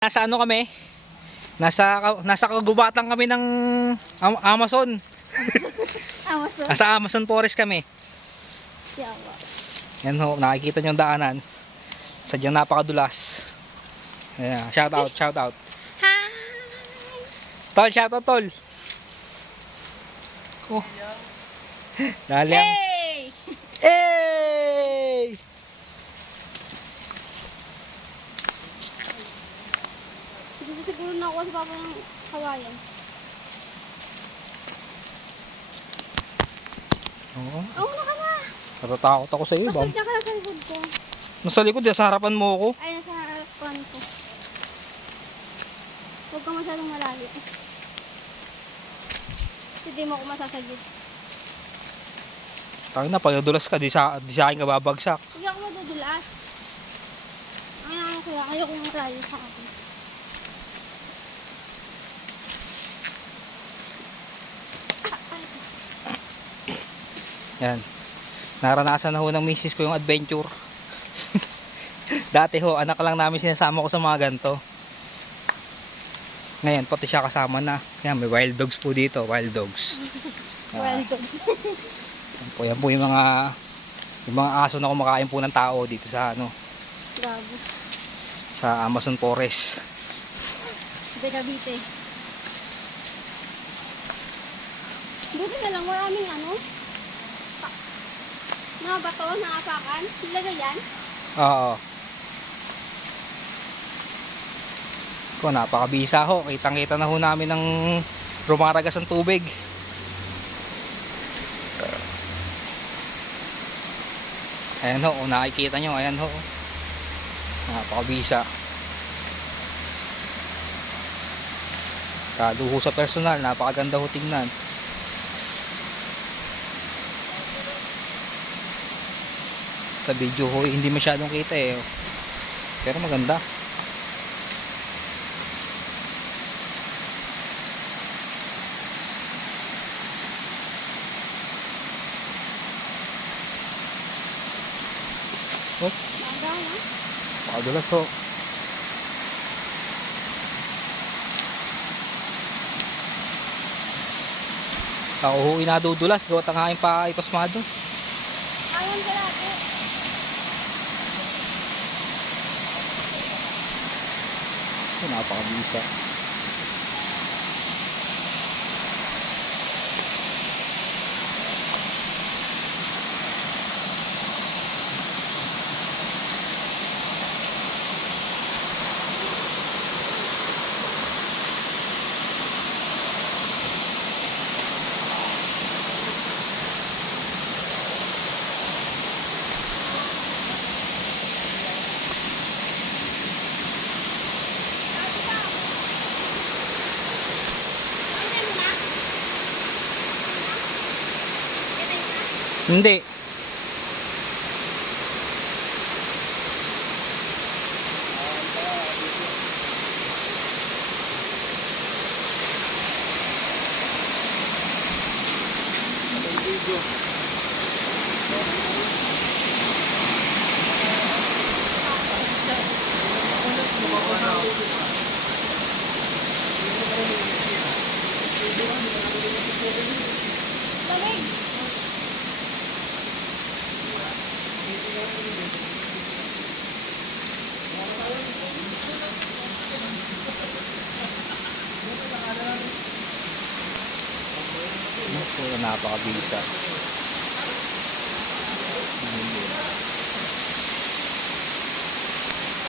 Nasa ano kami? Nasa kagubatan kami ng Amazon. Amazon? Nasa Amazon Forest kami. Yawa. Yan ho, nakikita nyo yung daanan. Sadyang napakadulas. Ayan, shout out, shout out. Hi! Tol, shout out tol. Oh. Dalyang. Hey! Hey! Siguro na ako si Papa ng kawayan. Oo. Oo, na ka na! Natatakot ako sa iyo. Basta dyan ka lang sa likod ko. Nasa likod, sa harapan mo ako. Ay, nasa harapan ko. Huwag ka masyadong malayo. Kasi di mo ako masasagit. Tangina na, pag nadulas ka, di sa akin ka babagsak. Hindi ako madudulas. Kaya ayoko malayo sa akin. Yan. Naranasan na ho ng misis ko yung adventure. Dati ho, anak lang namin sinasama ko sa mga ganito. Ngayon, pati siya kasama na. Yan, may wild dogs po dito. Wild dogs. Welcome. Yan po yung mga aso na kumakain po ng tao dito sa Grabe. sa Amazon Forest. Cavite. Buti na lang, maraming mga bato na apakan. Ilagay yan. Oo. Ko, napakabisa ho. Kitang-kita na ho namin ng rumaragas ng tubig. Ayan ho, kung nakikita nyo, ayan ho. Napakabisa. Kaluho sa personal, napakaganda ho tingnan. Sa video ho, hindi masyadong kita eh. Pero maganda. Oh, Maga na. pakadulas ho. Ako ho inadudulas, gawa tangain pa ipasmado. Ayan ka lagi. Napakabisa. Hindi. Lamig. Napakabisa.